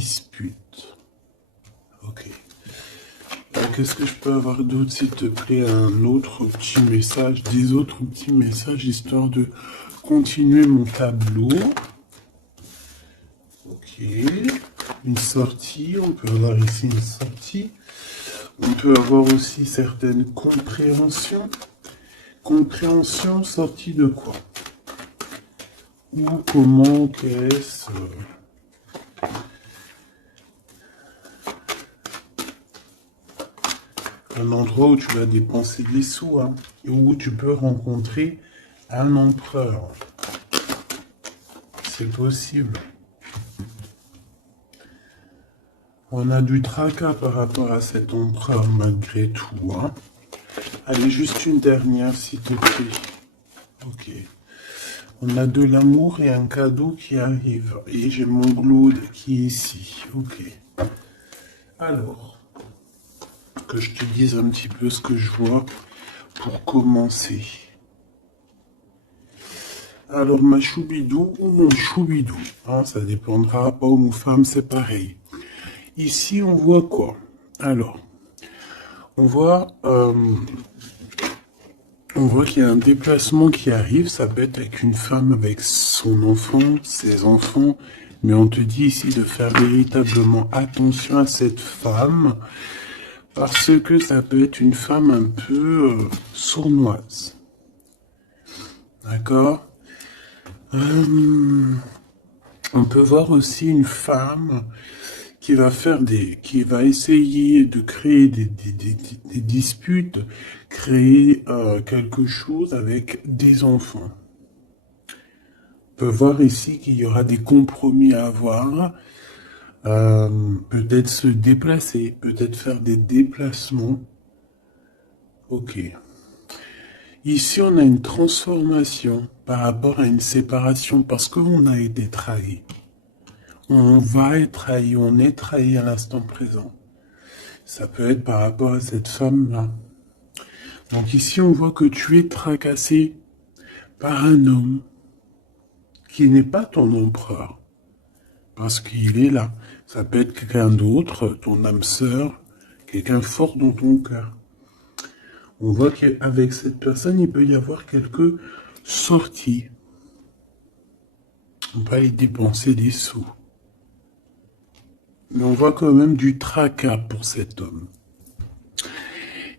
dispute. Ok. Qu'est-ce que je peux avoir d'autre, s'il te plaît? Un autre petit message, des autres petits messages, histoire de continuer mon tableau. Ok. Une sortie, on peut avoir ici une sortie. On peut avoir aussi certaines compréhensions. Compréhension, sortie de quoi? Ou comment, qu'est-ce... Un endroit où tu vas dépenser des sous, hein, et où tu peux rencontrer un empereur. C'est possible. On a du tracas par rapport à cet empereur malgré tout. Hein. Allez, juste une dernière, s'il te plaît. Ok. On a de l'amour et un cadeau qui arrive. Et j'ai mon Glaude qui est ici. Ok. Alors, que je te dise un petit peu ce que je vois pour commencer. Alors, ma choubidou ou mon choubidou, hein, ça dépendra, homme ou femme, c'est pareil. Ici, on voit quoi? Alors, on voit qu'il y a un déplacement qui arrive. Ça peut être avec une femme, avec son enfant, ses enfants. Mais on te dit ici de faire véritablement attention à cette femme. Parce que ça peut être une femme un peu sournoise. D'accord? On peut voir aussi une femme qui va essayer de créer des disputes, créer quelque chose avec des enfants. On peut voir ici qu'il y aura des compromis à avoir, peut-être se déplacer, peut-être faire des déplacements. Ok. Ici, on a une transformation par rapport à une séparation parce qu'on a été trahi. On va être trahi, on est trahi à l'instant présent. Ça peut être par rapport à cette femme-là. Donc ici, on voit que tu es tracassé par un homme qui n'est pas ton empereur. Parce qu'il est là. Ça peut être quelqu'un d'autre, ton âme sœur, quelqu'un fort dans ton cœur. On voit qu'avec cette personne, il peut y avoir quelques sorties. On va y dépenser des sous. Mais on voit quand même du tracas pour cet homme.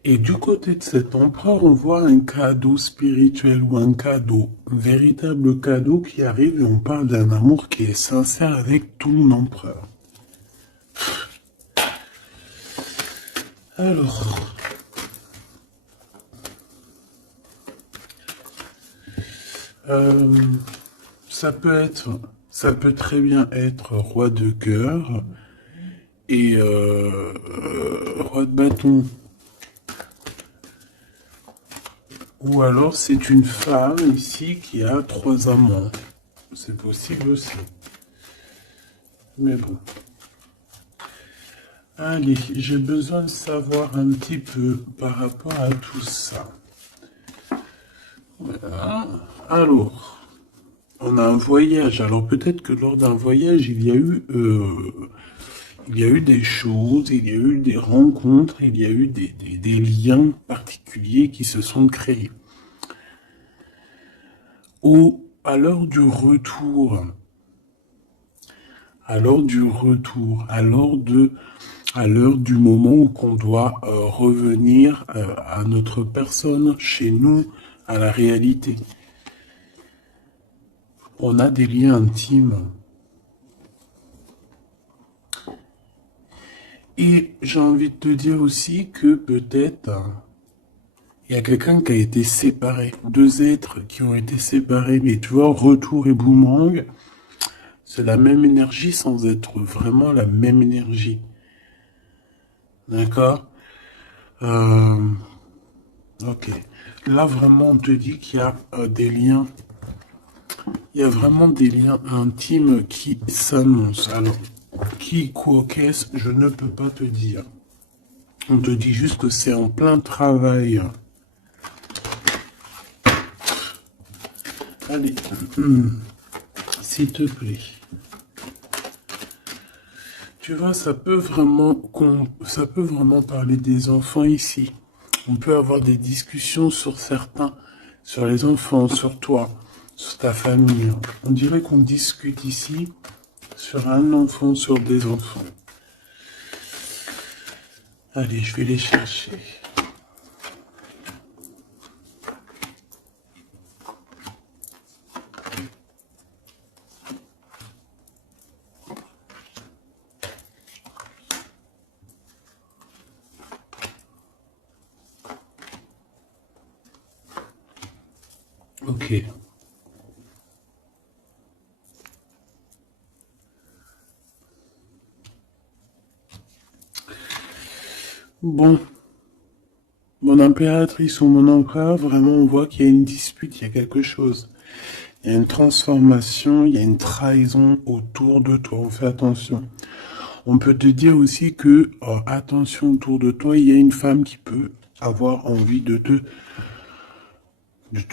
Et du côté de cet empereur, on voit un cadeau spirituel ou un cadeau, un véritable cadeau qui arrive et on parle d'un amour qui est sincère avec ton empereur. Alors, ça peut très bien être roi de cœur et roi de bâton. Ou alors c'est une femme ici qui a 3 amants. C'est possible aussi. Mais bon. Allez, j'ai besoin de savoir un petit peu par rapport à tout ça. Voilà. Alors, on a un voyage. Alors peut-être que lors d'un voyage, il y a eu des choses, il y a eu des rencontres, il y a eu des liens particuliers qui se sont créés. À l'heure du retour, à l'heure du moment où qu'on doit revenir à notre personne, chez nous, à la réalité. On a des liens intimes. Et j'ai envie de te dire aussi que peut-être il y a quelqu'un qui a été séparé. 2 êtres qui ont été séparés. Mais tu vois, retour et boomerang, c'est la même énergie sans être vraiment la même énergie. D'accord? Ok. Là, vraiment, on te dit qu'il y a des liens. Il y a vraiment des liens intimes qui s'annoncent. Alors, qui, quoi, qu'est-ce, je ne peux pas te dire. On te dit juste que c'est en plein travail. Allez, s'il te plaît. Tu vois, ça peut vraiment parler des enfants ici. On peut avoir des discussions sur certains, sur les enfants, sur toi, sur ta famille. On dirait qu'on discute ici sur un enfant, sur des enfants. Allez, je vais les chercher. Ok. Bon, mon impératrice ou mon empereur, vraiment on voit qu'il y a une dispute, il y a quelque chose. Il y a une transformation, il y a une trahison autour de toi, on fait attention. On peut te dire aussi que, attention, autour de toi, il y a une femme qui peut avoir envie de te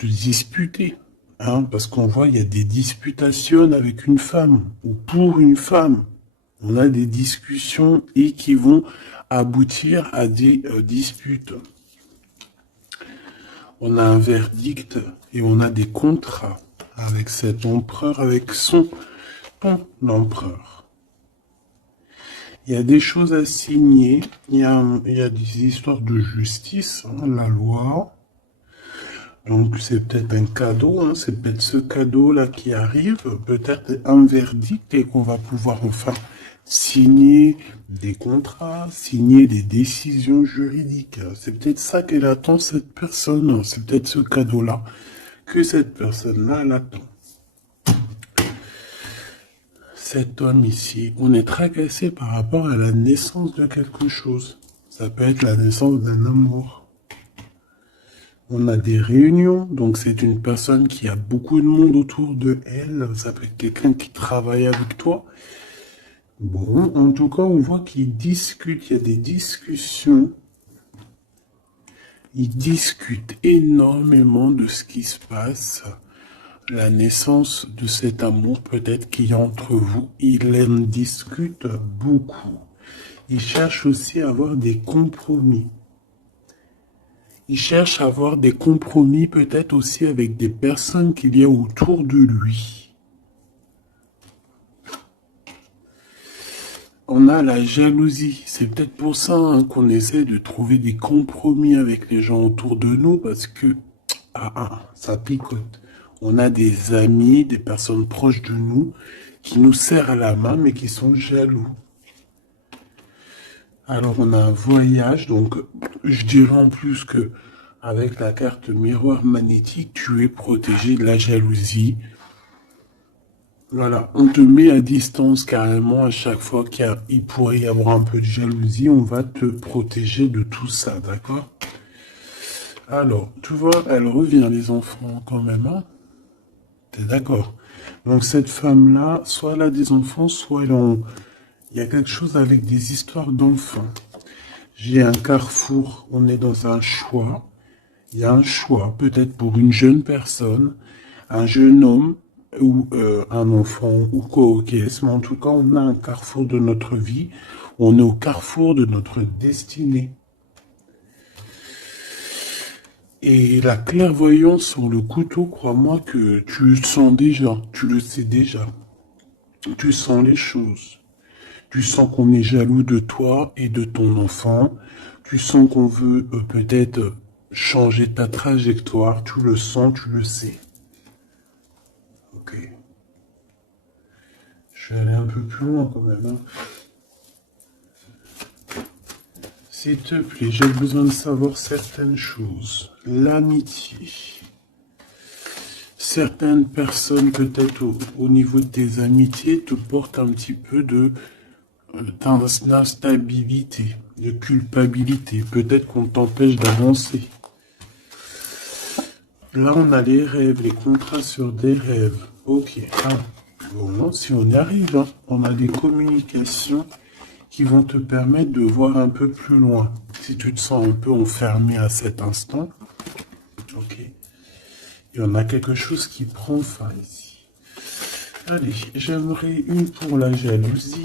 disputer. Hein, parce qu'on voit, il y a des disputations avec une femme ou pour une femme. On a des discussions et qui vont aboutir à des disputes. On a un verdict et on a des contrats avec cet empereur, avec son empereur. Il y a des choses à signer, il y a des histoires de justice, hein, la loi. Donc c'est peut-être un cadeau, hein, c'est peut-être ce cadeau-là qui arrive, peut-être un verdict et qu'on va pouvoir enfin signer des contrats, signer des décisions juridiques. C'est peut-être ça qu'elle attend, cette personne, c'est peut-être ce cadeau-là que cette personne-là l'attend. Cet homme ici, on est tracassé par rapport à la naissance de quelque chose. Ça peut être la naissance d'un amour. On a des réunions, donc c'est une personne qui a beaucoup de monde autour de elle. Ça peut être quelqu'un qui travaille avec toi. Bon, en tout cas, on voit qu'ils discutent, il y a des discussions. Ils discutent énormément de ce qui se passe. La naissance de cet amour peut-être qu'il y a entre vous. Ils en discutent beaucoup. Ils cherchent aussi à avoir des compromis. Il cherche à avoir des compromis peut-être aussi avec des personnes qu'il y a autour de lui. On a la jalousie. C'est peut-être pour ça hein, qu'on essaie de trouver des compromis avec les gens autour de nous parce que ça picote. On a des amis, des personnes proches de nous qui nous serrent la main mais qui sont jaloux. Alors on a un voyage, donc je dirais en plus que avec la carte miroir magnétique, tu es protégé de la jalousie. Voilà, on te met à distance carrément à chaque fois qu'il pourrait y avoir un peu de jalousie, on va te protéger de tout ça, d'accord? Alors, tu vois, elle revient les enfants quand même, hein? T'es d'accord? Donc cette femme-là, soit elle a des enfants, soit il y a quelque chose avec des histoires d'enfants. J'ai un carrefour, on est dans un choix. Il y a un choix, peut-être pour une jeune personne, un jeune homme ou un enfant ou quoi qu'est-ce, mais en tout cas, on a un carrefour de notre vie. On est au carrefour de notre destinée. Et la clairvoyance sur le couteau, crois-moi que tu le sens déjà, tu le sais déjà. Tu sens les choses. Tu sens qu'on est jaloux de toi et de ton enfant. Tu sens qu'on veut peut-être changer ta trajectoire. Tu le sens, tu le sais. Ok. Je vais aller un peu plus loin quand même. Hein. S'il te plaît, j'ai besoin de savoir certaines choses. L'amitié. Certaines personnes, peut-être au niveau de tes amitiés, te portent un petit peu d'instabilité, de culpabilité. Peut-être qu'on t'empêche d'avancer. Là, on a les rêves, les contrats sur des rêves. Ok. Bon, si on y arrive, hein, on a des communications qui vont te permettre de voir un peu plus loin. Si tu te sens un peu enfermé à cet instant, ok. Il y en a quelque chose qui prend fin ici. Allez, j'aimerais une pour la jalousie.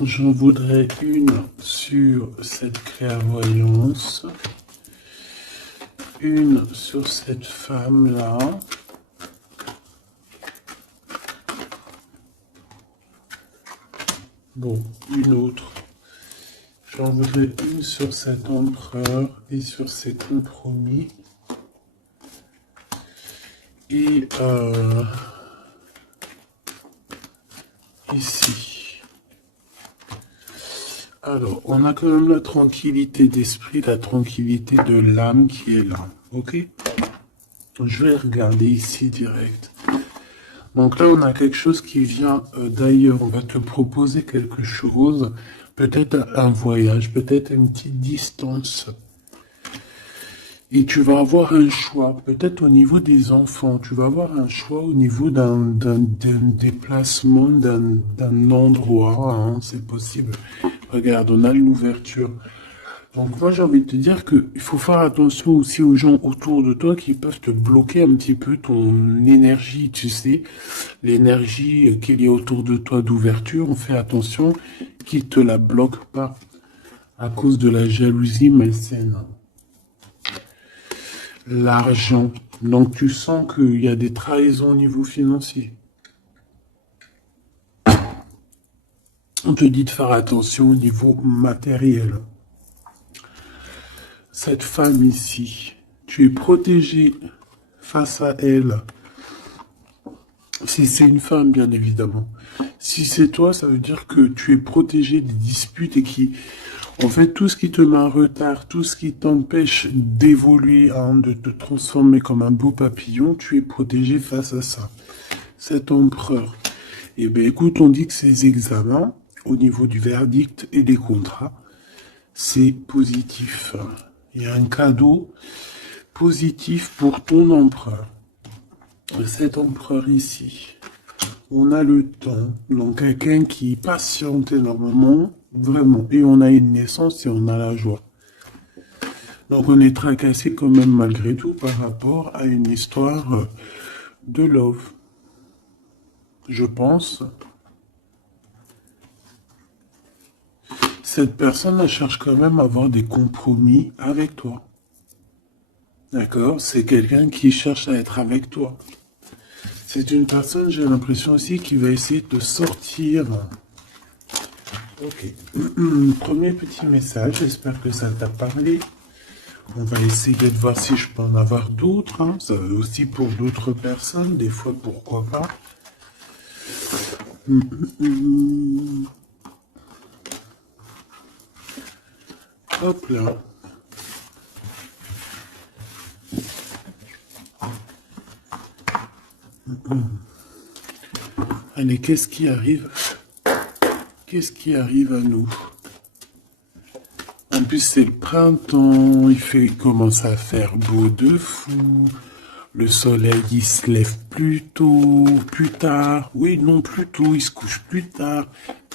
J'en voudrais une sur cette clairvoyance, une sur cette femme-là, bon, une autre. J'en voudrais une sur cet empereur et sur ses compromis. Et ici. Alors, on a quand même la tranquillité d'esprit, la tranquillité de l'âme qui est là. Ok? Je vais regarder ici direct. Donc là, on a quelque chose qui vient d'ailleurs. On va te proposer quelque chose. Peut-être un voyage, peut-être une petite distance. Et tu vas avoir un choix, peut-être au niveau des enfants, tu vas avoir un choix au niveau d'un déplacement, d'un endroit, hein, c'est possible. Regarde, on a l'ouverture. Donc moi j'ai envie de te dire qu'il faut faire attention aussi aux gens autour de toi qui peuvent te bloquer un petit peu ton énergie, tu sais, l'énergie qu'il y a autour de toi d'ouverture, on fait attention qu'ils te la bloquent pas à cause de la jalousie malsaine. L'argent. Donc tu sens qu'il y a des trahisons au niveau financier. On te dit de faire attention au niveau matériel. Cette femme ici, tu es protégé face à elle. Si c'est une femme, bien évidemment. Si c'est toi, ça veut dire que tu es protégé des disputes et qui... En fait, tout ce qui te met en retard, tout ce qui t'empêche d'évoluer, hein, de te transformer comme un beau papillon, tu es protégé face à ça. Cet empereur. Eh bien, écoute, on dit que ces examens, au niveau du verdict et des contrats, c'est positif. Il y a un cadeau positif pour ton empereur. Cet empereur ici, on a le temps. Donc, quelqu'un qui patiente énormément, vraiment. Et on a une naissance et on a la joie. Donc, on est tracassé quand même malgré tout par rapport à une histoire de love. Je pense. Cette personne, elle cherche quand même à avoir des compromis avec toi. D'accord? C'est quelqu'un qui cherche à être avec toi. C'est une personne, j'ai l'impression aussi, qui va essayer de sortir. Ok. Premier petit message, j'espère que ça t'a parlé. On va essayer de voir si je peux en avoir d'autres. Hein. Ça aussi pour d'autres personnes, des fois pourquoi pas. Hop là. Allez, qu'est-ce qui arrive? Qu'est-ce qui arrive à nous? En plus, c'est le printemps, commence à faire beau de fou. Le soleil, il se lève plus tôt, plus tard. Oui, non, plus tôt, il se couche plus tard.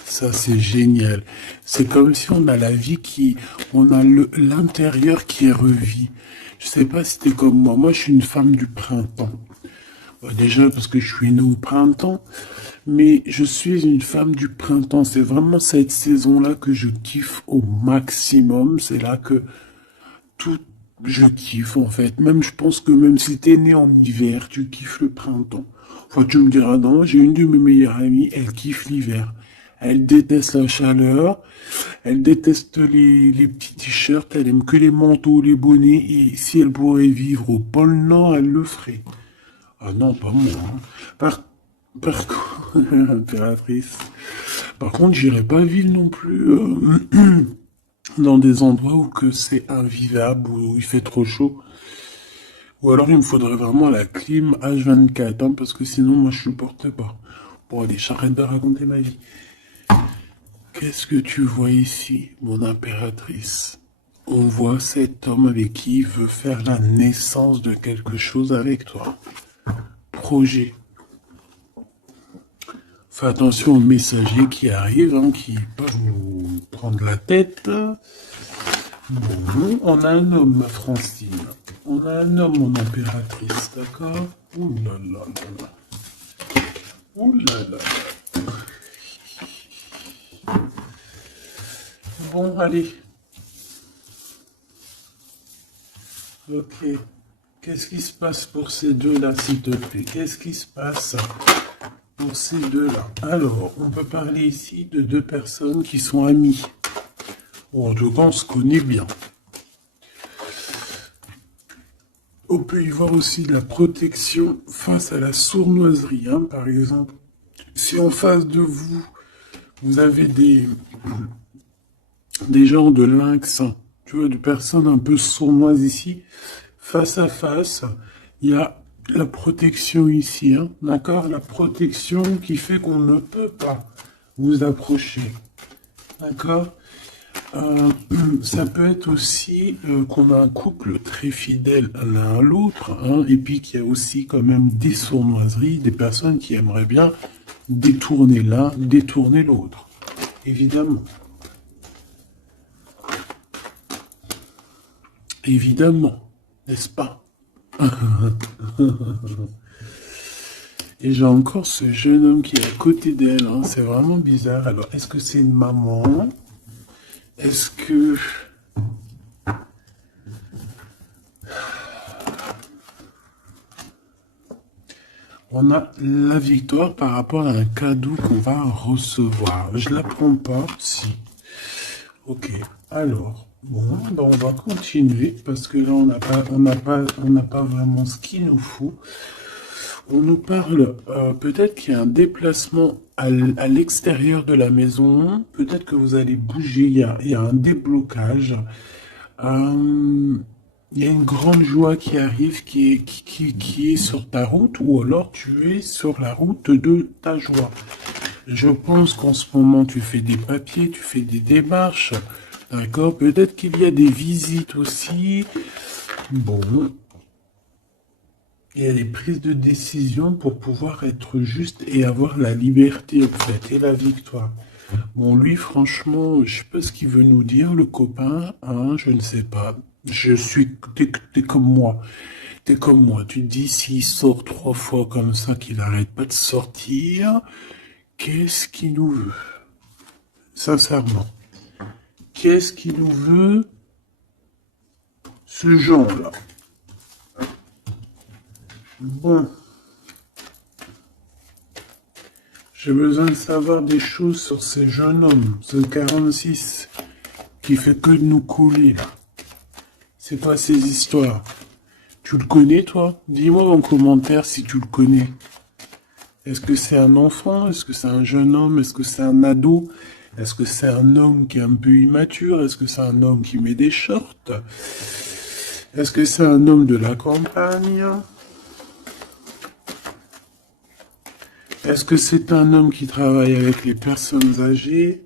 Ça, c'est génial. C'est comme si on a la vie on a l'intérieur qui est revu. Je sais pas si t'es comme moi. Moi, je suis une femme du printemps. Déjà parce que je suis née au printemps, mais je suis une femme du printemps. C'est vraiment cette saison-là que je kiffe au maximum. C'est là que je kiffe en fait. Même je pense que même si t'es né en hiver, tu kiffes le printemps. Enfin, tu me diras, non, j'ai une de mes meilleures amies, elle kiffe l'hiver. Elle déteste la chaleur, elle déteste les petits t-shirts, elle aime que les manteaux, les bonnets, et si elle pourrait vivre au pôle Nord, elle le ferait. Ah non, pas moi. Hein. Par contre, impératrice. Par contre, j'irai pas vivre non plus dans des endroits où que c'est invivable, où il fait trop chaud. Ou alors il me faudrait vraiment la clim H24, hein, parce que sinon moi je supporte pas. Bon allez, j'arrête de raconter ma vie. Qu'est-ce que tu vois ici, mon impératrice? On voit cet homme avec qui il veut faire la naissance de quelque chose avec toi. Projet. Fais attention aux messagers qui arrivent, hein, qui peuvent nous prendre la tête. Bon, on a un homme, ma Francine. On a un homme, mon impératrice, d'accord? Ouh là là là là. Ouh là là. Bon, allez. Ok. Qu'est-ce qui se passe pour ces deux-là, s'il te plaît? Qu'est-ce qui se passe pour ces deux-là? Alors, on peut parler ici de deux personnes qui sont amies. Bon, en tout cas, on se connaît bien. On peut y voir aussi la protection face à la sournoiserie. Hein. Par exemple, si en face de vous, vous avez des genres de lynx, hein, tu vois, de personnes un peu sournoises ici, face à face, il y a la protection ici, hein, d'accord? La protection qui fait qu'on ne peut pas vous approcher, d'accord? Ça peut être aussi qu'on a un couple très fidèle l'un à l'autre, hein, et puis qu'il y a aussi quand même des sournoiseries, des personnes qui aimeraient bien détourner l'un, détourner l'autre, évidemment. Évidemment, n'est-ce pas? Et j'ai encore ce jeune homme qui est à côté d'elle, hein, c'est vraiment bizarre. Alors, est-ce que c'est une maman? Est-ce que... On a la victoire par rapport à un cadeau qu'on va recevoir. Je la prends pas, si. Ok, alors, bon, ben on va continuer parce que là, on n'a pas vraiment ce qu'il nous faut. On nous parle, peut-être qu'il y a un déplacement à l'extérieur de la maison. Peut-être que vous allez bouger, il y a un déblocage. Il y a une grande joie qui arrive, qui est sur ta route, ou alors tu es sur la route de ta joie. Je pense qu'en ce moment, tu fais des papiers, tu fais des démarches, d'accord? Peut-être qu'il y a des visites aussi. Bon, il y a des prises de décision pour pouvoir être juste et avoir la liberté, en fait, et la victoire. Bon, lui, franchement, je sais pas ce qu'il veut nous dire, le copain, hein, je ne sais pas. T'es comme moi. T'es comme moi. Tu te dis, s'il sort 3 fois comme ça, qu'il n'arrête pas de sortir, qu'est-ce qu'il nous veut? Sincèrement. Qu'est-ce qu'il nous veut? Ce genre-là. Bon. J'ai besoin de savoir des choses sur ces jeunes hommes, ce 46, qui fait que de nous couler, là. C'est quoi ces histoires? Tu le connais, toi? Dis-moi en commentaire si tu le connais. Est-ce que c'est un enfant? Est-ce que c'est un jeune homme? Est-ce que c'est un ado? Est-ce que c'est un homme qui est un peu immature? Est-ce que c'est un homme qui met des shorts? Est-ce que c'est un homme de la campagne? Est-ce que c'est un homme qui travaille avec les personnes âgées?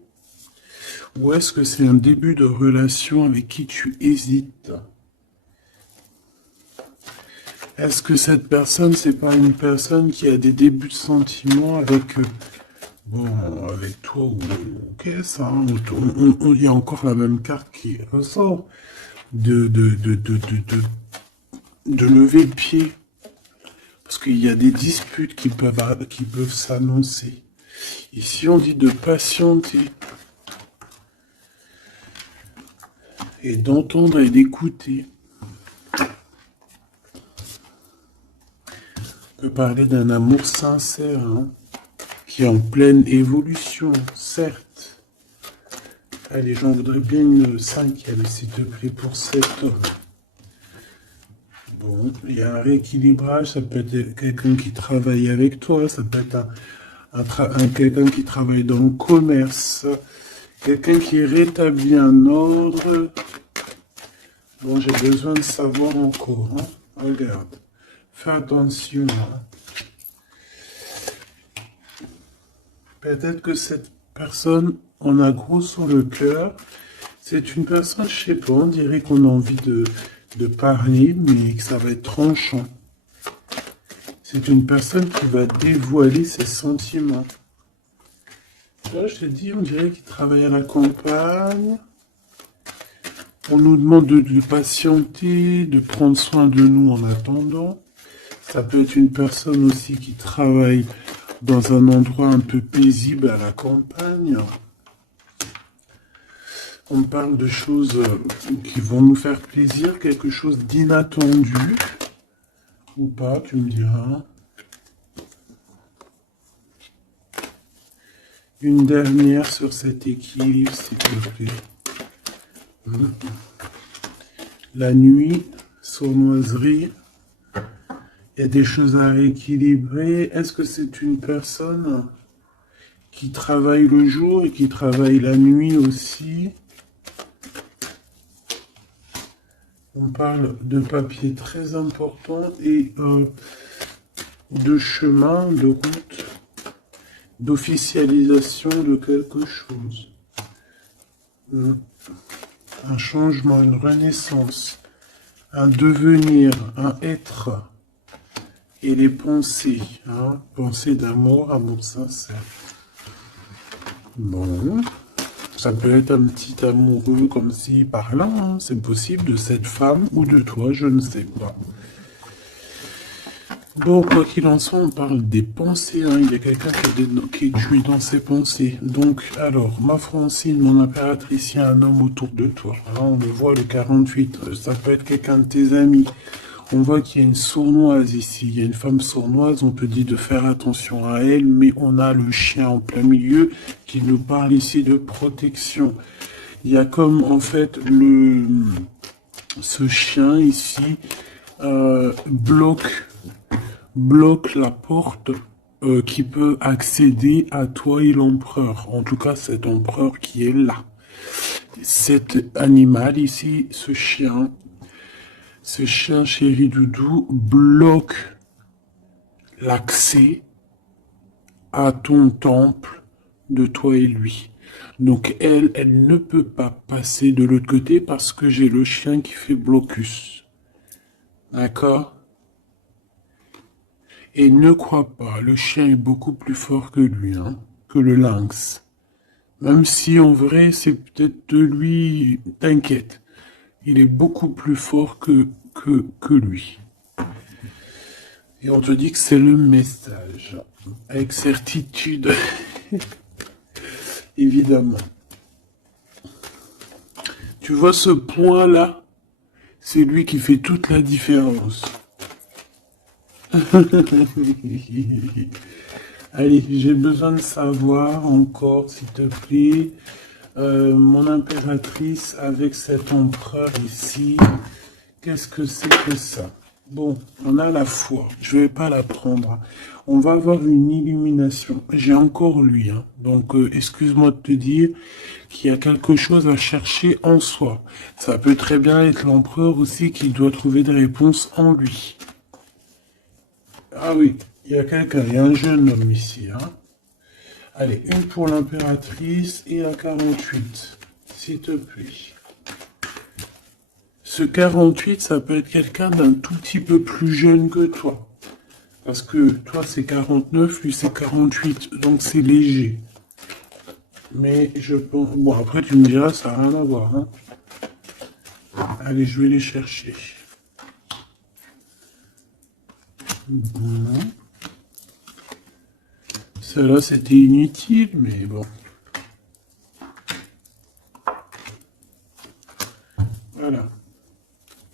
Ou est-ce que c'est un début de relation avec qui tu hésites? Est-ce que cette personne, c'est pas une personne qui a des débuts de sentiments avec, bon, avec toi ou ok, ça, hein, il y a encore la même carte qui ressort de lever le pied. Parce qu'il y a des disputes qui peuvent s'annoncer. Ici, on dit de patienter. Et d'entendre et d'écouter. On peut parler d'un amour sincère, hein, qui est en pleine évolution, certes. Allez, j'en voudrais bien une cinquième, s'il te plaît, pour cet homme. Bon, il y a un rééquilibrage, ça peut être quelqu'un qui travaille avec toi, ça peut être quelqu'un qui travaille dans le commerce, quelqu'un qui rétablit un ordre. Bon, j'ai besoin de savoir encore, hein. Regarde, fais attention. Hein. Peut-être que cette personne, on a gros sur le cœur. C'est une personne, je sais pas, on dirait qu'on a envie de parler, mais que ça va être tranchant. C'est une personne qui va dévoiler ses sentiments. Là, je te dis, on dirait qu'il travaille à la campagne. On nous demande de patienter, de prendre soin de nous en attendant. Ça peut être une personne aussi qui travaille dans un endroit un peu paisible à la campagne. On parle de choses qui vont nous faire plaisir, quelque chose d'inattendu. Ou pas, tu me diras. Une dernière sur cet équilibre, s'il te plaît. La nuit, sournoiserie. Il y a des choses à rééquilibrer. Est-ce que c'est une personne qui travaille le jour et qui travaille la nuit aussi? On parle de papier très important et de chemin, de route, d'officialisation de quelque chose. Un changement, une renaissance, un devenir, un être. Et les pensées, hein, pensées d'amour, amour sincère. Bon, ça peut être un petit amoureux comme si parlant, hein, c'est possible de cette femme ou de toi, je ne sais pas. Bon, quoi qu'il en soit, on parle des pensées, hein. Il y a quelqu'un qui est tué dans ses pensées. Donc, alors, ma Francine, mon impératrice, il y a un homme autour de toi. Là, on le voit, le 48, ça peut être quelqu'un de tes amis. On voit qu'il y a une sournoise ici, il y a une femme sournoise, on te dit de faire attention à elle, mais on a le chien en plein milieu qui nous parle ici de protection. Il y a comme, en fait, ce chien ici bloque la porte qui peut accéder à toi et l'empereur. En tout cas, cet empereur qui est là. Cet animal ici, ce chien chéri doudou bloque l'accès à ton temple de toi et lui. Donc elle ne peut pas passer de l'autre côté parce que j'ai le chien qui fait blocus. D'accord? Et ne crois pas, le chien est beaucoup plus fort que lui, hein, que le lynx. Même si en vrai, c'est peut-être de lui, t'inquiète. Il est beaucoup plus fort que lui. Et on te dit que c'est le message. Avec certitude. Évidemment. Tu vois ce point-là? C'est lui qui fait toute la différence. Allez, j'ai besoin de savoir encore, s'il te plaît, mon impératrice avec cet empereur ici, qu'est-ce que c'est que ça? Bon, on a la foi, je vais pas la prendre. On va avoir une illumination. J'ai encore lui, hein. Donc excuse-moi de te dire qu'il y a quelque chose à chercher en soi. Ça peut très bien être l'empereur aussi qui doit trouver des réponses en lui. Ah oui, il y a quelqu'un, il y a un jeune homme ici, hein. Allez, une pour l'impératrice et la 48, s'il te plaît. Ce 48, ça peut être quelqu'un d'un tout petit peu plus jeune que toi. Parce que toi, c'est 49, lui, c'est 48, donc c'est léger. Mais je pense... Bon, après, tu me diras, ça n'a rien à voir, hein. Allez, je vais les chercher. Bon. Celle-là, c'était inutile, mais bon. Voilà.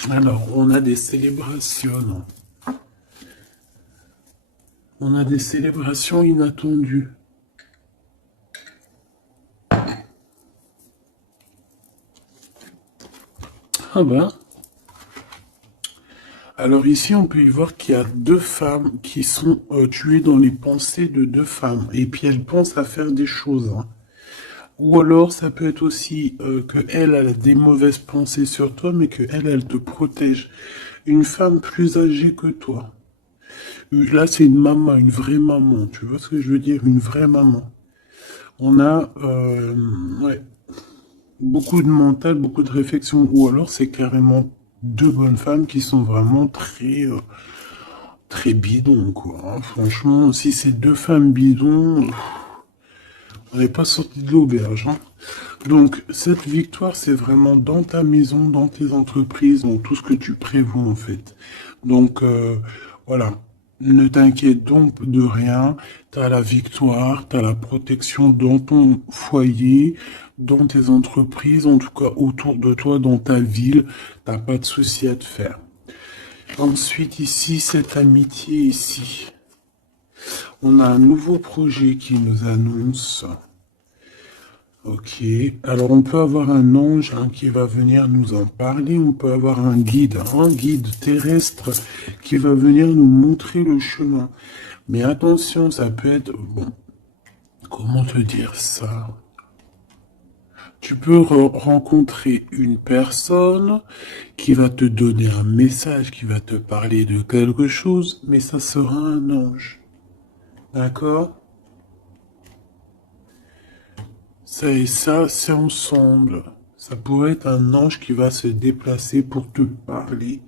Alors, on a des célébrations. On a des célébrations inattendues. Ah ben. Alors ici, on peut y voir qu'il y a deux femmes qui sont tuées dans les pensées de deux femmes. Et puis elles pensent à faire des choses, hein. Ou alors, ça peut être aussi que elle a des mauvaises pensées sur toi, mais que elle te protège. Une femme plus âgée que toi. Là, c'est une maman, une vraie maman. Tu vois ce que je veux dire? Une vraie maman. On a ouais, beaucoup de mental, beaucoup de réflexion. Ou alors, c'est carrément deux bonnes femmes qui sont vraiment très bidons, quoi, hein. Franchement, si c'est deux femmes bidons... On n'est pas sorti de l'auberge, hein. Donc, cette victoire, c'est vraiment dans ta maison, dans tes entreprises, dans tout ce que tu prévois, en fait. Donc, voilà. Ne t'inquiète donc de rien. Tu as la victoire, tu as la protection dans ton foyer, dans tes entreprises, en tout cas autour de toi, dans ta ville. T'as pas de souci à te faire. Ensuite, ici, cette amitié ici. On a un nouveau projet qui nous annonce. Ok, alors on peut avoir un ange qui va venir nous en parler, on peut avoir un guide terrestre qui va venir nous montrer le chemin. Mais attention, ça peut être, bon, comment te dire ça? Tu peux rencontrer une personne qui va te donner un message, qui va te parler de quelque chose, mais ça sera un ange. D'accord? Ça et ça, c'est ensemble. Ça pourrait être un ange qui va se déplacer pour te parler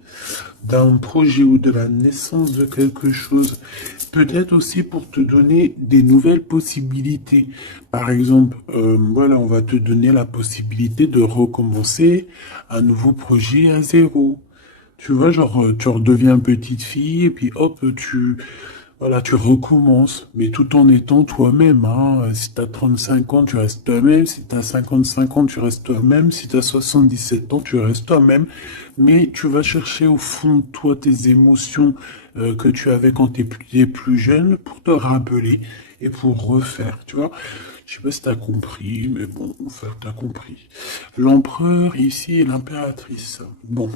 d'un projet ou de la naissance de quelque chose. Peut-être aussi pour te donner des nouvelles possibilités. Par exemple, voilà, on va te donner la possibilité de recommencer un nouveau projet à zéro. Tu vois, genre, tu redeviens petite fille et puis hop, voilà, tu recommences, mais tout en étant toi-même, hein. Si t'as 35 ans, tu restes toi-même. Si t'as 55 ans, tu restes toi-même. Si t'as 77 ans, tu restes toi-même. Mais tu vas chercher au fond de toi tes émotions que tu avais quand t'es plus jeune pour te rappeler et pour refaire, tu vois. Je sais pas si t'as compris, mais bon, enfin, t'as compris. L'empereur ici et l'impératrice. Bon.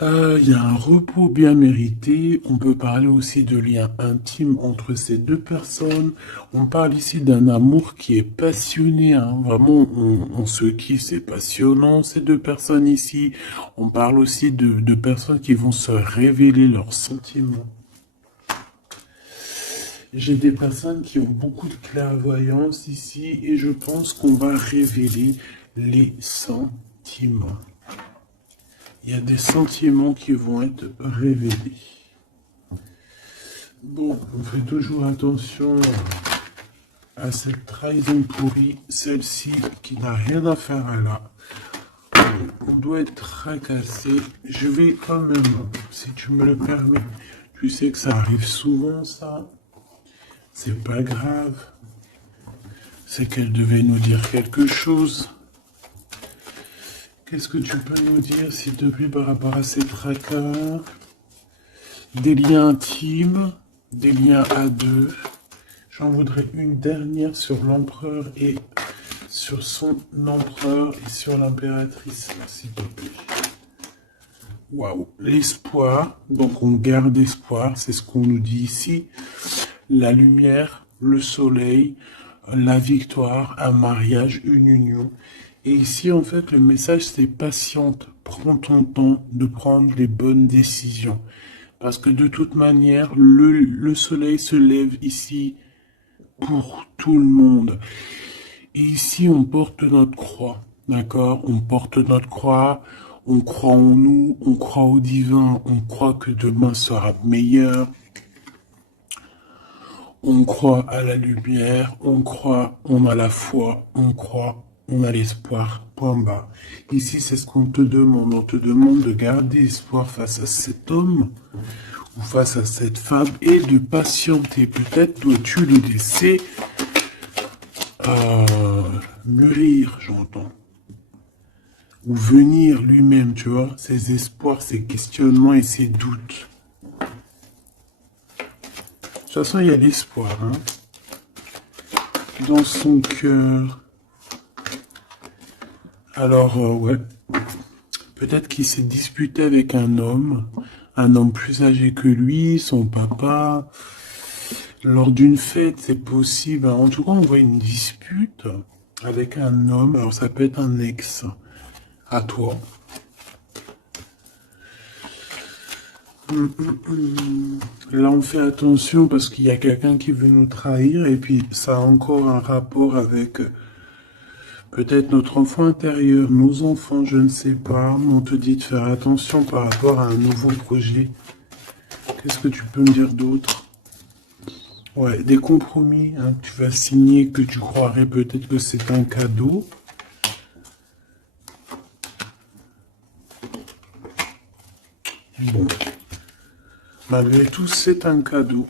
Il y a un repos bien mérité. On peut parler aussi de liens intimes entre ces deux personnes. On parle ici d'un amour qui est passionné, hein. Vraiment, on se kiffe, c'est passionnant, ces deux personnes ici. On parle aussi de personnes qui vont se révéler leurs sentiments. J'ai des personnes qui ont beaucoup de clairvoyance ici et je pense qu'on va révéler les sentiments. Il y a des sentiments qui vont être révélés. Bon, on fait toujours attention à cette trahison pourrie, celle-ci qui n'a rien à faire là. On doit être tracassé. Je vais quand même, si tu me le permets, tu sais que ça arrive souvent ça. C'est pas grave. C'est qu'elle devait nous dire quelque chose. Qu'est-ce que tu peux nous dire, s'il te plaît, par rapport à ces tracas? Des liens intimes, des liens à deux. J'en voudrais une dernière sur l'empereur et sur son empereur et sur l'impératrice, s'il te plaît. Waouh, l'espoir, donc on garde espoir, c'est ce qu'on nous dit ici. La lumière, le soleil, la victoire, un mariage, une union. Et ici, en fait, le message, c'est patiente. Prends ton temps de prendre les bonnes décisions. Parce que de toute manière, le soleil se lève ici pour tout le monde. Et ici, on porte notre croix. D'accord? On porte notre croix. On croit en nous. On croit au divin. On croit que demain sera meilleur. On croit à la lumière, on croit, on a la foi, on croit, on a l'espoir, point bas. Ici, c'est ce qu'on te demande. On te demande de garder espoir face à cet homme ou face à cette femme et de patienter. Peut-être dois-tu le laisser mûrir, j'entends. Ou venir lui-même, tu vois, ses espoirs, ses questionnements et ses doutes. De toute façon, il y a l'espoir, hein. Dans son cœur. Alors, ouais. Peut-être qu'il s'est disputé avec un homme plus âgé que lui, son papa. Lors d'une fête, c'est possible. En tout cas, on voit une dispute avec un homme. Alors, ça peut être un ex à toi. Là, on fait attention parce qu'il y a quelqu'un qui veut nous trahir et puis ça a encore un rapport avec peut-être notre enfant intérieur, nos enfants, je ne sais pas. On te dit de faire attention par rapport à un nouveau projet. Qu'est-ce que tu peux me dire d'autre? Ouais, des compromis hein, que tu vas signer, que tu croirais peut-être que c'est un cadeau. Bon. Malgré tout, c'est un cadeau.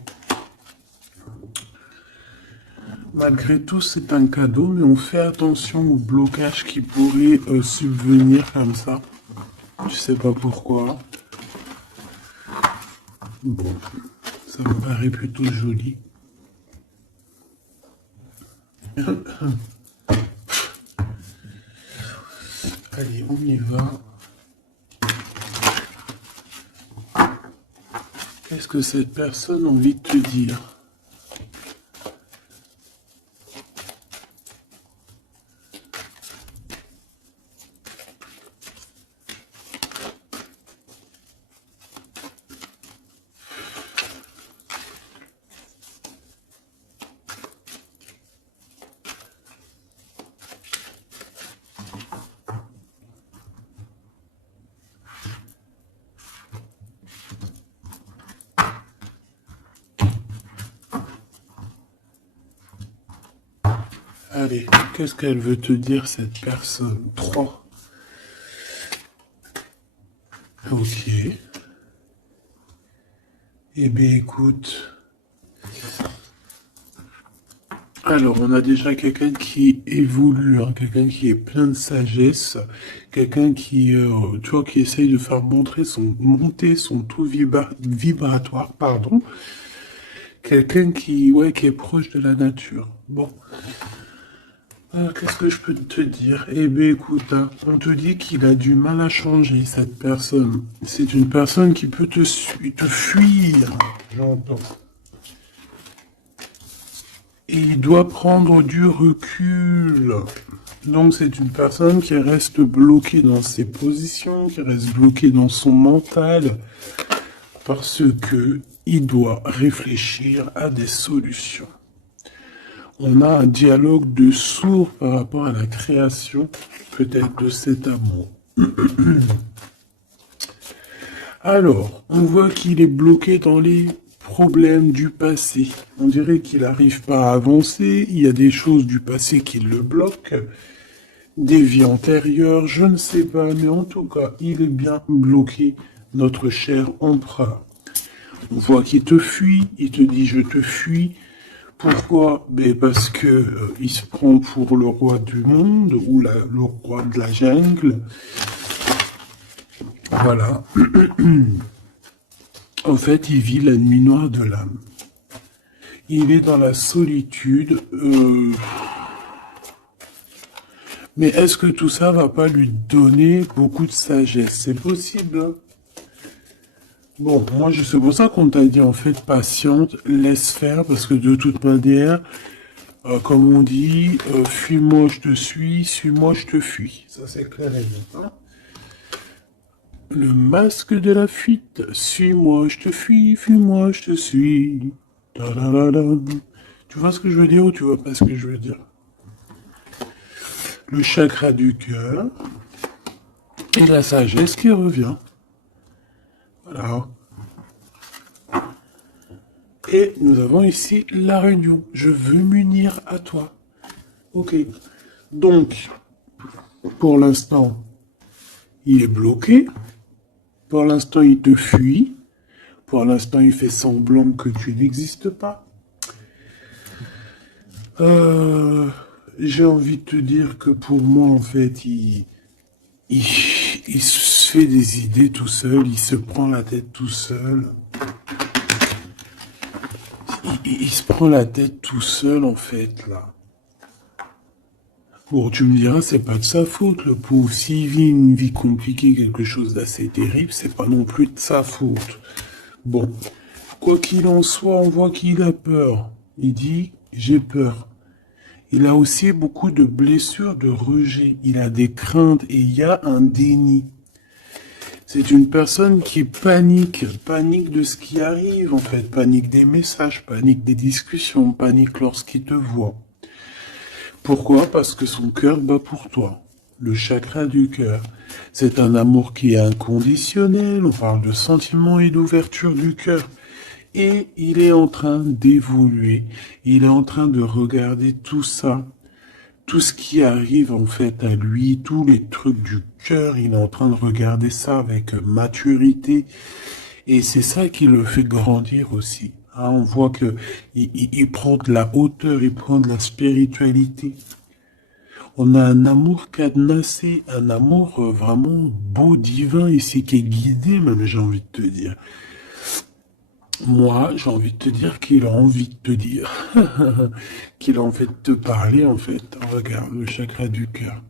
Malgré tout, c'est un cadeau, mais on fait attention aux blocages qui pourraient subvenir comme ça. Je sais pas pourquoi. Bon, ça me paraît plutôt joli. Allez, on y va. Qu'est-ce que cette personne a envie de te dire? Allez, qu'est-ce qu'elle veut te dire, cette personne? 3. Ok. Eh bien, écoute. Alors, on a déjà quelqu'un qui évolue, hein, quelqu'un qui est plein de sagesse, quelqu'un qui, tu vois, qui essaye de faire monter son taux vibratoire, pardon. Quelqu'un qui, ouais, qui est proche de la nature. Bon. Qu'est-ce que je peux te dire? Eh bien, écoute, hein, on te dit qu'il a du mal à changer, cette personne. C'est une personne qui peut te fuir, j'entends. Et il doit prendre du recul. Donc, c'est une personne qui reste bloquée dans ses positions, qui reste bloquée dans son mental, parce que il doit réfléchir à des solutions. On a un dialogue de sourds par rapport à la création, peut-être, de cet amour. Alors, on voit qu'il est bloqué dans les problèmes du passé. On dirait qu'il n'arrive pas à avancer, il y a des choses du passé qui le bloquent, des vies antérieures, je ne sais pas, mais en tout cas, il est bien bloqué, notre cher empereur. On voit qu'il te fuit, il te dit « je te fuis ». Pourquoi? Ben parce que il se prend pour le roi du monde ou le roi de la jungle. Voilà. En fait, il vit la nuit noire de l'âme. Il est dans la solitude. Mais est-ce que tout ça va pas lui donner beaucoup de sagesse? C'est possible, hein. Bon, moi, c'est pour ça qu'on t'a dit, en fait, patiente, laisse faire, parce que de toute manière, comme on dit, fuis-moi, je te suis-moi, je te fuis. Ça, c'est clair et net, hein. Le masque de la fuite, suis-moi, je te fuis, fuis-moi, je te suis. Ta-da-da-da. Tu vois ce que je veux dire ou tu vois pas ce que je veux dire? Le chakra du cœur et la sagesse qui revient. Voilà. Et nous avons ici la réunion. Je veux m'unir à toi. Ok. Donc, pour l'instant, il est bloqué. Pour l'instant, il te fuit. Pour l'instant, il fait semblant que tu n'existes pas. J'ai envie de te dire que pour moi, en fait, il se fait des idées tout seul, il se prend la tête tout seul. Il se prend la tête tout seul, en fait, là. Bon, tu me diras, c'est pas de sa faute, le pauvre. S'il vit une vie compliquée, quelque chose d'assez terrible, c'est pas non plus de sa faute. Bon, quoi qu'il en soit, on voit qu'il a peur. Il dit, j'ai peur. Il a aussi beaucoup de blessures, de rejet. Il a des craintes et il y a un déni. C'est une personne qui panique de ce qui arrive en fait, panique des messages, panique des discussions, panique lorsqu'il te voit. Pourquoi? Parce que son cœur bat pour toi. Le chakra du cœur. C'est un amour qui est inconditionnel, on parle de sentiments et d'ouverture du cœur. Et il est en train d'évoluer, il est en train de regarder tout ça, tout ce qui arrive en fait à lui, tous les trucs du cœur, il est en train de regarder ça avec maturité. Et c'est ça qui le fait grandir aussi. Hein, on voit que il prend de la hauteur, il prend de la spiritualité. On a un amour cadenassé, un amour vraiment beau, divin ici, qui est guidé même, j'ai envie de te dire. Moi, j'ai envie de te dire qu'il a envie de te dire, qu'il a envie de te parler en fait. Regarde, le chakra du cœur.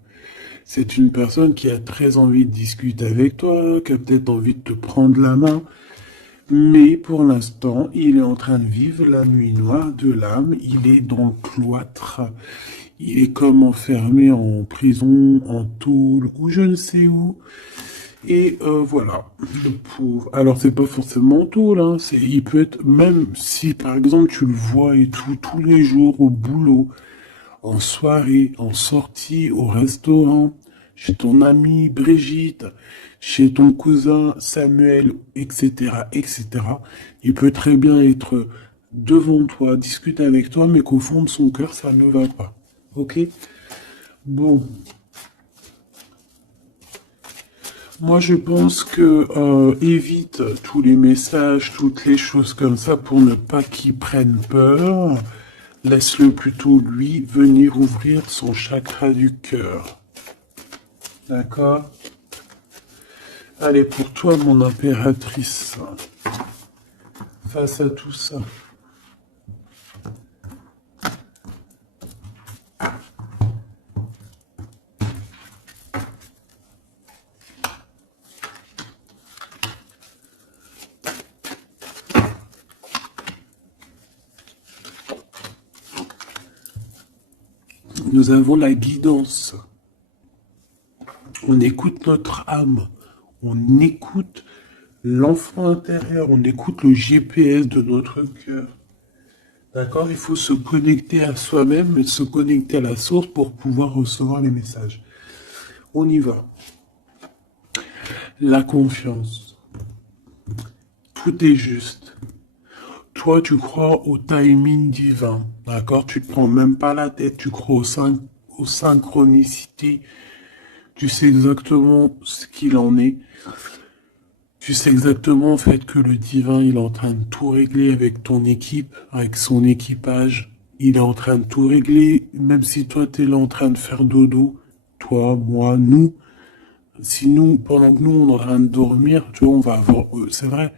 C'est une personne qui a très envie de discuter avec toi, qui a peut-être envie de te prendre la main, mais pour l'instant, il est en train de vivre la nuit noire de l'âme, il est dans le cloître, il est comme enfermé en prison, en tôle, ou je ne sais où. Et voilà, le pauvre. Alors c'est pas forcément tôt là, il peut être même si par exemple tu le vois et tout tous les jours au boulot, en soirée, en sortie, au restaurant, chez ton amie Brigitte, chez ton cousin Samuel, etc., etc. Il peut très bien être devant toi, discuter avec toi, mais qu'au fond de son cœur ça ne va pas. Ok? Bon. Moi, je pense que évite tous les messages, toutes les choses comme ça pour ne pas qu'il prenne peur. Laisse-le plutôt, lui, venir ouvrir son chakra du cœur. D'accord? Allez, pour toi, mon impératrice, face à tout ça. Nous avons la guidance. On écoute notre âme. On écoute l'enfant intérieur. On écoute le GPS de notre cœur. D'accord? Il faut se connecter à soi-même et se connecter à la source pour pouvoir recevoir les messages. On y va. La confiance. Tout est juste. Toi, tu crois au timing divin. D'accord? Tu te prends même pas la tête. Tu crois aux synchronicités. Tu sais exactement ce qu'il en est. Tu sais exactement en fait que le divin, il est en train de tout régler avec ton équipe, avec son équipage. Il est en train de tout régler, même si toi, tu es là en train de faire dodo. Toi, moi, nous. Si nous, pendant que nous, on est en train de dormir, tu vois, on va avoir, c'est vrai,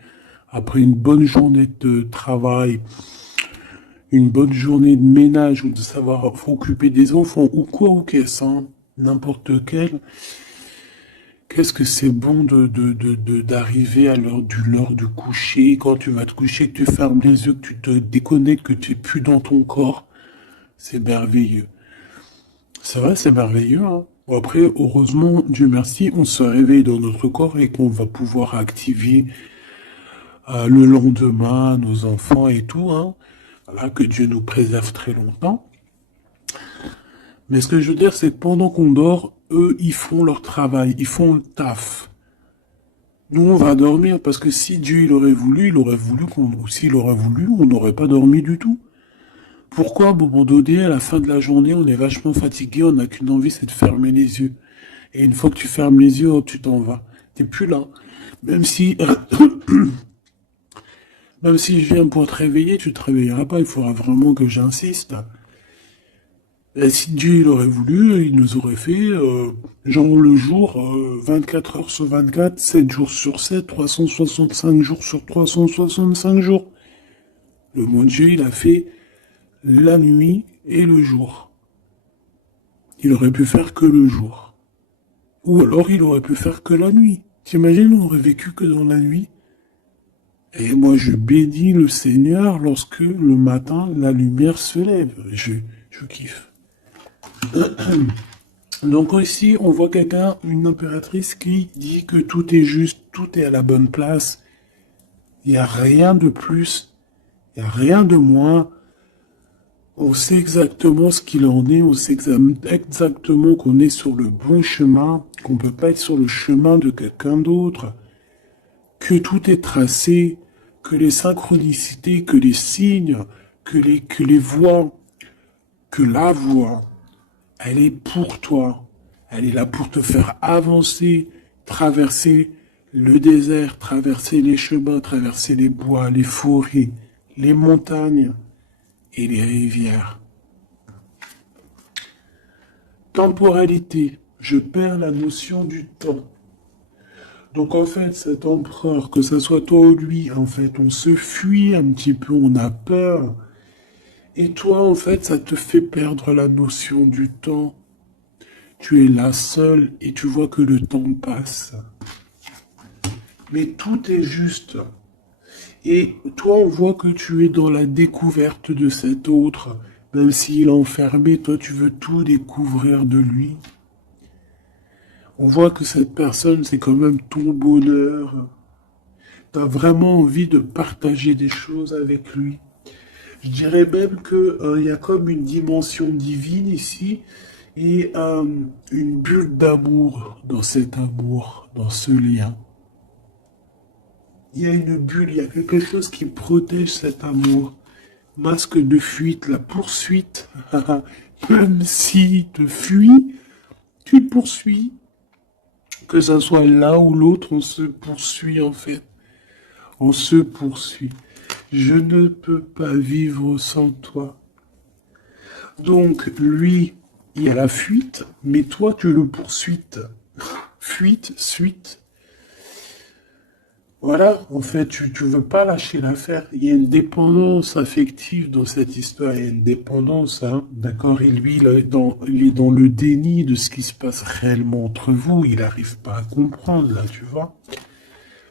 après une bonne journée de travail, une bonne journée de ménage ou de savoir s'occuper des enfants ou quoi ou qu'est-ce, hein, n'importe quel, qu'est-ce que c'est bon d'arriver à l'heure du coucher, quand tu vas te coucher, que tu fermes les yeux, que tu te déconnectes, que tu es plus dans ton corps. C'est merveilleux. C'est vrai, c'est merveilleux, hein. Bon, après, heureusement, Dieu merci, on se réveille dans notre corps et qu'on va pouvoir activer le lendemain nos enfants et tout, hein. Voilà, que Dieu nous préserve très longtemps. Mais ce que je veux dire, c'est que pendant qu'on dort, eux, ils font leur travail, ils font le taf. Nous, on va dormir parce que si Dieu il aurait voulu ou s'il aurait voulu, on n'aurait pas dormi du tout. Pourquoi, à un moment donné, à la fin de la journée, on est vachement fatigué, on n'a qu'une envie, c'est de fermer les yeux. Et une fois que tu fermes les yeux, tu t'en vas. T'es plus là. Même si, même si je viens pour te réveiller, tu te réveilleras pas. Il faudra vraiment que j'insiste. Et si Dieu il aurait voulu, il nous aurait fait, genre le jour, 24 heures sur 24, 7 jours sur 7, 365 jours sur 365 jours. Le mon Dieu, il a fait la nuit et le jour. Il aurait pu faire que le jour. Ou alors il aurait pu faire que la nuit. T'imagines, on aurait vécu que dans la nuit. Et moi, je bénis le Seigneur lorsque le matin, la lumière se lève. Je kiffe. Donc ici, on voit quelqu'un, une impératrice qui dit que tout est juste, tout est à la bonne place. Il n'y a rien de plus, il n'y a rien de moins. On sait exactement ce qu'il en est, on sait exactement qu'on est sur le bon chemin, qu'on ne peut pas être sur le chemin de quelqu'un d'autre, que tout est tracé, que les synchronicités, que les signes, que les voix, que la voix, elle est pour toi. Elle est là pour te faire avancer, traverser le désert, traverser les chemins, traverser les bois, les forêts, les montagnes et les rivières. Temporalité, je perds la notion du temps. Donc en fait, cet empereur, que ce soit toi ou lui, en fait, on se fuit un petit peu, on a peur. Et toi, en fait, ça te fait perdre la notion du temps. Tu es là seul et tu vois que le temps passe. Mais tout est juste. Et toi, on voit que tu es dans la découverte de cet autre. Même s'il est enfermé, toi, tu veux tout découvrir de lui. On voit que cette personne, c'est quand même ton bonheur. Tu as vraiment envie de partager des choses avec lui. Je dirais même que il y a comme une dimension divine ici et une bulle d'amour dans cet amour, dans ce lien. Il y a une bulle, il y a quelque chose qui protège cet amour. Masque de fuite, la poursuite. Même s'il te fuit, tu le poursuis. Que ça soit l'un ou l'autre, on se poursuit en fait. On se poursuit. Je ne peux pas vivre sans toi. Donc, lui, il y a la fuite, mais toi, tu le poursuis. Fuite, suite. Voilà, en fait, tu veux pas lâcher l'affaire. Il y a une dépendance affective dans cette histoire. Il y a une dépendance, hein, d'accord? Et lui, il est dans le déni de ce qui se passe réellement entre vous. Il n'arrive pas à comprendre, là, tu vois.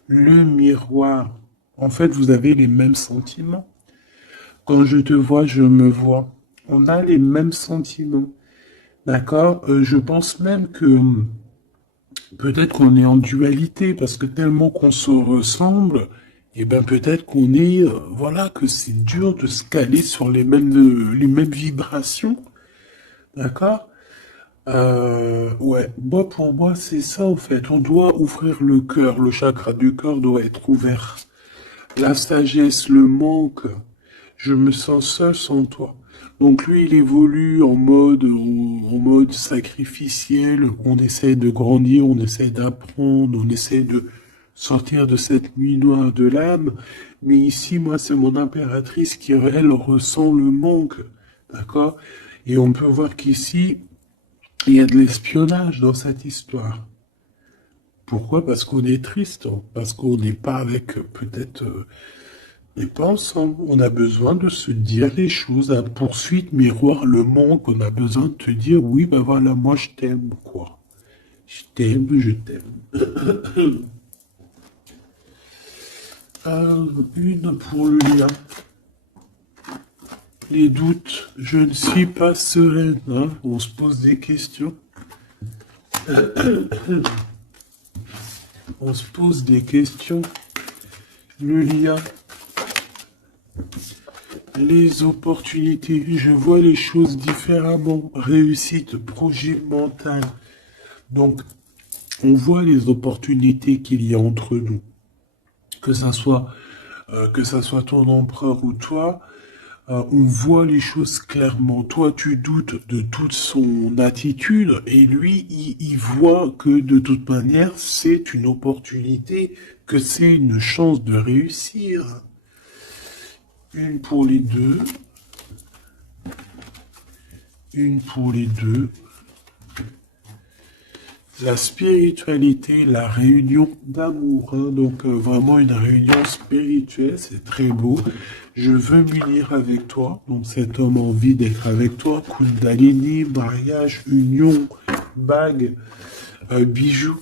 Le miroir. En fait, vous avez les mêmes sentiments. Quand je te vois, je me vois. On a les mêmes sentiments. D'accord? Je pense même que peut-être qu'on est en dualité parce que tellement qu'on se ressemble, et ben peut-être qu'on est, voilà, que c'est dur de se caler sur les mêmes vibrations. D'accord? Ouais, moi pour moi c'est ça en fait. On doit ouvrir le cœur, le chakra du cœur doit être ouvert. La sagesse, le manque. Je me sens seul sans toi. Donc lui, il évolue en mode sacrificiel. On essaie de grandir, on essaie d'apprendre, on essaie de sortir de cette nuit noire de l'âme. Mais ici, moi, c'est mon impératrice qui, elle, ressent le manque. D'accord? Et on peut voir qu'ici, il y a de l'espionnage dans cette histoire. Pourquoi? Parce qu'on est triste, hein. Parce qu'on n'est pas avec peut-être mais pas ensemble. On a besoin de se dire les choses. La poursuite, miroir, le manque. On a besoin de te dire, oui, ben voilà, moi je t'aime, quoi. Je t'aime, je t'aime. Une pour le lien. Les doutes, je ne suis pas sereine. Hein. On se pose des questions. On se pose des questions. Le lien. Les opportunités, je vois les choses différemment. Réussite, projet mental. Donc, on voit les opportunités qu'il y a entre nous. Que ça soit ton empereur ou toi, on voit les choses clairement. Toi, tu doutes de toute son attitude et lui, il voit que de toute manière, c'est une opportunité, que c'est une chance de réussir. Une pour les deux. Une pour les deux. La spiritualité, la réunion d'amour. Hein, donc vraiment une réunion spirituelle, c'est très beau. Je veux m'unir avec toi. Donc cet homme a envie d'être avec toi. Kundalini, mariage, union, bague, bijoux.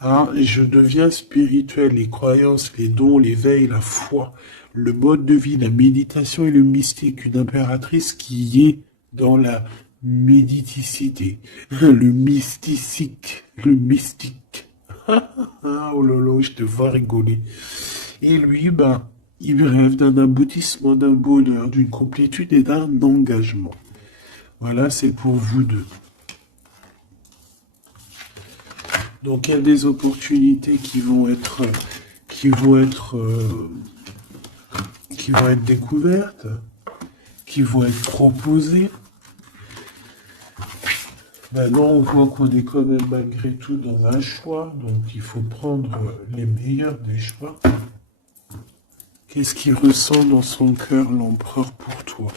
Hein, je deviens spirituel. Les croyances, les dons, l'éveil, la foi, le mode de vie, la méditation et le mystique. Une impératrice qui est dans la méditicité, le mystique, le mystique. Oh lolo, je te vois rigoler. Et lui, ben, il rêve d'un aboutissement, d'un bonheur, d'une complétude et d'un engagement. Voilà, c'est pour vous deux. Donc il y a des opportunités qui vont être découvertes, qui vont être proposées. Maintenant, on voit qu'on est quand même malgré tout dans un choix, donc il faut prendre les meilleurs des choix. Qu'est-ce qu'il ressent dans son cœur, l'empereur, pour toi?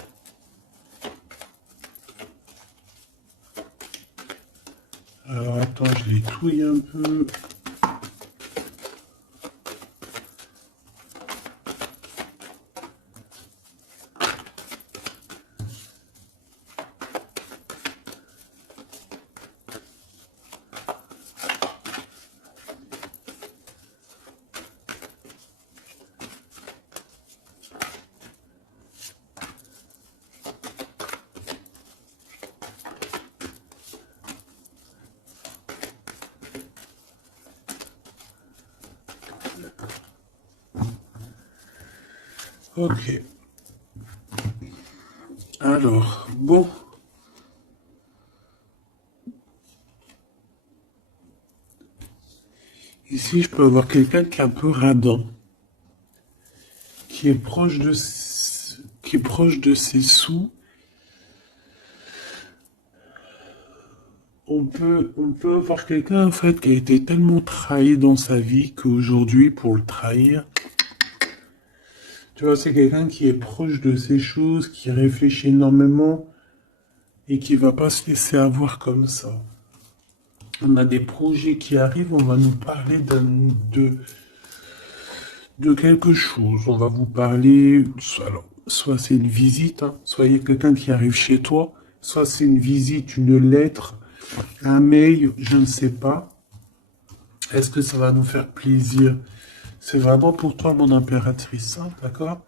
Alors attends, je les touille un peu. Ok. Alors, bon. Ici, je peux avoir quelqu'un qui est un peu radin, qui est proche de, qui est proche de ses sous. On peut avoir quelqu'un, en fait, qui a été tellement trahi dans sa vie qu'aujourd'hui, pour le trahir, tu vois, c'est quelqu'un qui est proche de ses choses, qui réfléchit énormément et qui va pas se laisser avoir comme ça. On a des projets qui arrivent, on va nous parler de quelque chose. On va vous parler, alors, soit c'est une visite, hein, soit il y a quelqu'un qui arrive chez toi, soit c'est une visite, une lettre, un mail, je ne sais pas. Est-ce que ça va nous faire plaisir? C'est vraiment pour toi, mon impératrice, hein, d'accord?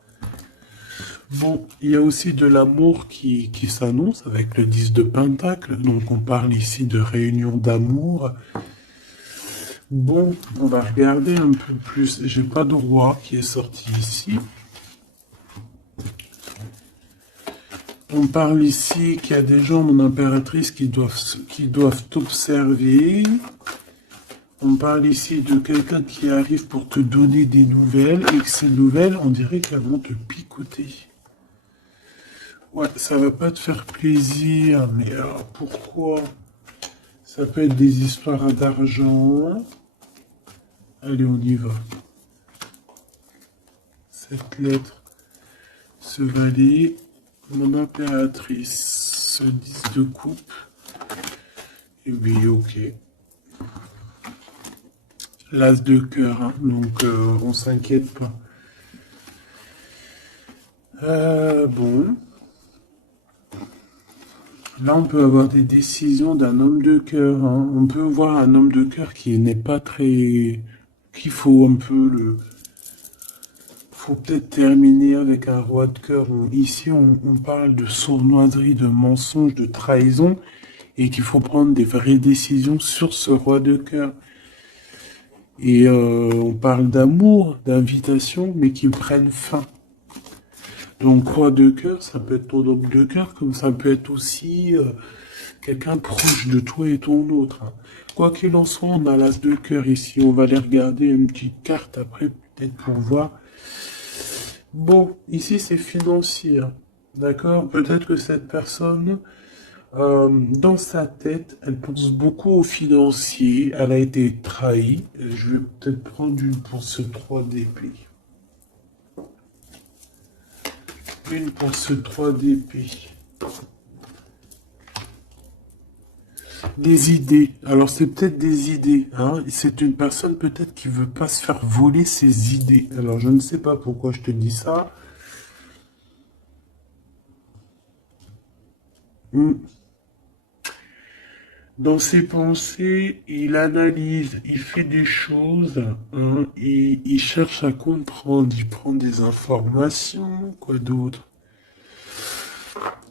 Bon, il y a aussi de l'amour qui s'annonce avec le 10 de Pentacle. Donc, on parle ici de réunion d'amour. Bon, on va regarder un peu plus. J'ai pas de roi qui est sorti ici. On parle ici qu'il y a des gens, mon impératrice, qui doivent t'observer. On parle ici de quelqu'un qui arrive pour te donner des nouvelles et que ces nouvelles, on dirait qu'elles vont te picoter. Ouais, ça va pas te faire plaisir, mais alors pourquoi? Ça peut être des histoires d'argent. Allez, on y va. Cette lettre, ce valet, mon impératrice, ce 10 de coupe. Et oui, ok. L'as de cœur, hein, donc on s'inquiète pas. Bon. Là, on peut avoir des décisions d'un homme de cœur, hein. On peut voir un homme de cœur qui n'est pas très... qu'il faut un peu le... faut peut-être terminer avec un roi de cœur. Ici, on parle de sournoiserie, de mensonge, de trahison, et qu'il faut prendre des vraies décisions sur ce roi de cœur. Et on parle d'amour, d'invitation, mais qui prennent fin. Donc, roi de cœur, ça peut être ton homme de cœur, comme ça peut être aussi quelqu'un proche de toi et ton autre, hein. Quoi qu'il en soit, on a l'as de cœur ici. On va aller regarder une petite carte après, peut-être pour voir. Bon, ici, c'est financier, hein. D'accord? Peut-être que cette personne, dans sa tête, elle pense beaucoup aux financiers. Elle a été trahie. Je vais peut-être prendre une pour ce 3 d'épée. Une pour ce 3 d'épée. Des idées. Alors c'est peut-être des idées, hein. C'est une personne peut-être qui veut pas se faire voler ses idées. Alors je ne sais pas pourquoi je te dis ça. Dans ses pensées, il analyse, il fait des choses, hein, et il cherche à comprendre, il prend des informations, quoi d'autre?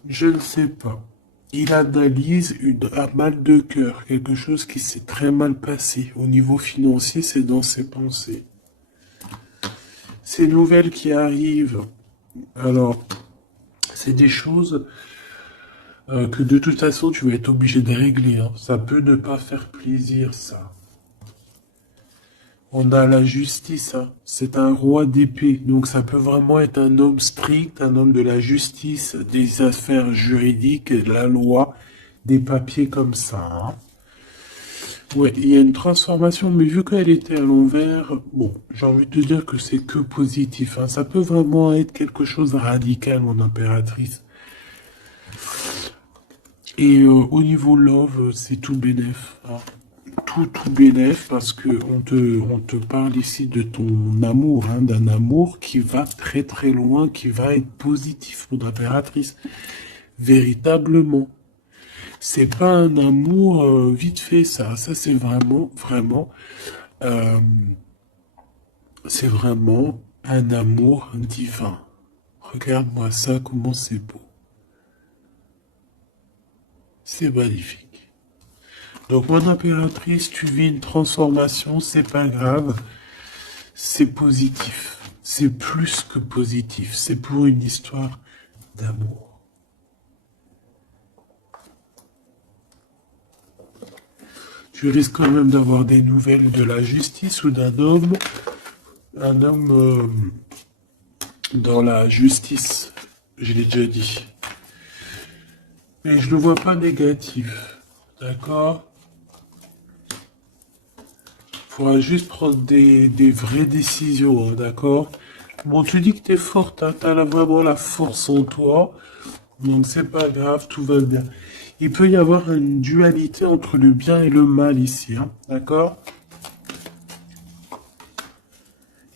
Je ne sais pas. Il analyse un mal de cœur, quelque chose qui s'est très mal passé. Au niveau financier, c'est dans ses pensées. Ces nouvelles qui arrivent, alors, c'est des choses que de toute façon, tu vas être obligé de régler, hein. Ça peut ne pas faire plaisir, ça. On a la justice, hein. C'est un roi d'épée, donc ça peut vraiment être un homme strict, un homme de la justice, des affaires juridiques, de la loi. des papiers comme ça. Hein. Ouais, il y a une transformation, mais vu qu'elle était à l'envers, bon, j'ai envie de te dire que c'est que positif. Hein. Ça peut vraiment être quelque chose de radical, mon impératrice. Et au niveau love, c'est tout bénef. Hein. Tout bénef, parce que on te parle ici de ton amour, hein, d'un amour qui va très très loin, qui va être positif, mon impératrice. Véritablement. C'est pas un amour vite fait, ça. Ça, c'est euh, c'est vraiment un amour divin. Regarde-moi ça, comment c'est beau. C'est magnifique. Donc, mon impératrice, tu vis une transformation, c'est pas grave. C'est positif. C'est plus que positif. C'est pour une histoire d'amour. Tu risques quand même d'avoir des nouvelles de la justice ou d'un homme. Un homme dans la justice. Je l'ai déjà dit. Mais je ne le vois pas négatif. D'accord? Faudra juste prendre des vraies décisions, hein, d'accord? Bon, tu dis que t'es forte, hein, t'as vraiment la force en toi. Donc c'est pas grave, tout va bien. Il peut y avoir une dualité entre le bien et le mal ici, hein, d'accord?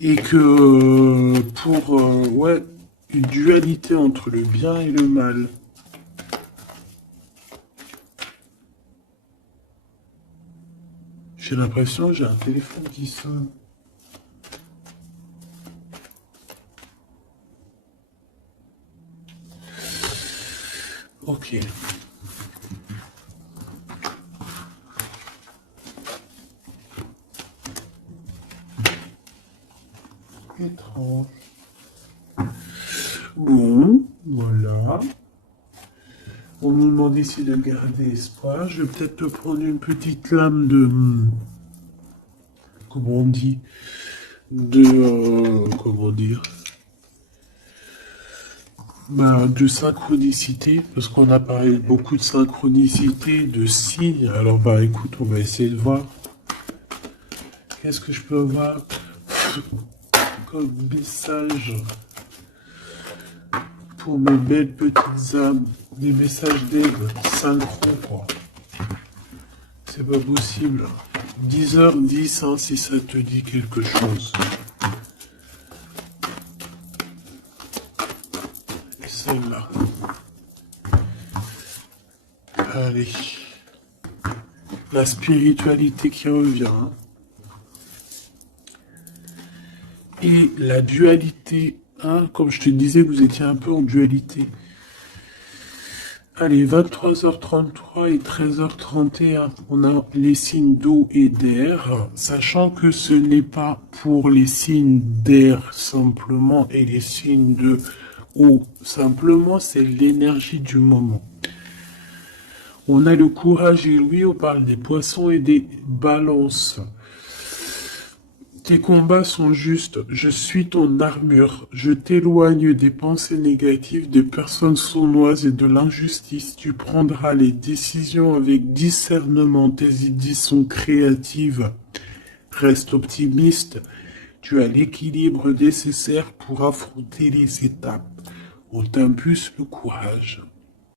Et que ouais, une dualité entre le bien et le mal. J'ai l'impression que j'ai un téléphone qui sonne. Ok. Étrange. Bon, voilà. On nous demande ici de garder espoir. Je vais peut-être te prendre une petite lame de... Comment on dit? Comment dire? Bah, de synchronicité, parce qu'on a parlé beaucoup de synchronicité, de signes. Alors, bah, écoute, on va essayer de voir. Qu'est-ce que je peux avoir comme message pour mes belles petites âmes? Des messages d'aide, synchro, quoi. C'est pas possible. 10h10, hein, si ça te dit quelque chose. Et celle-là. Allez. La spiritualité qui revient. Hein. Et la dualité. Hein, comme je te disais, vous étiez un peu en dualité. Allez, 23h33 et 13h31, on a les signes d'eau et d'air, sachant que ce n'est pas pour les signes d'air simplement et les signes de eau simplement, c'est l'énergie du moment. On a le courage et lui, on parle des poissons et des balances. Tes combats sont justes, je suis ton armure, je t'éloigne des pensées négatives, des personnes sournoises et de l'injustice. Tu prendras les décisions avec discernement, tes idées sont créatives. Reste optimiste, tu as l'équilibre nécessaire pour affronter les étapes. On t'impulse le courage.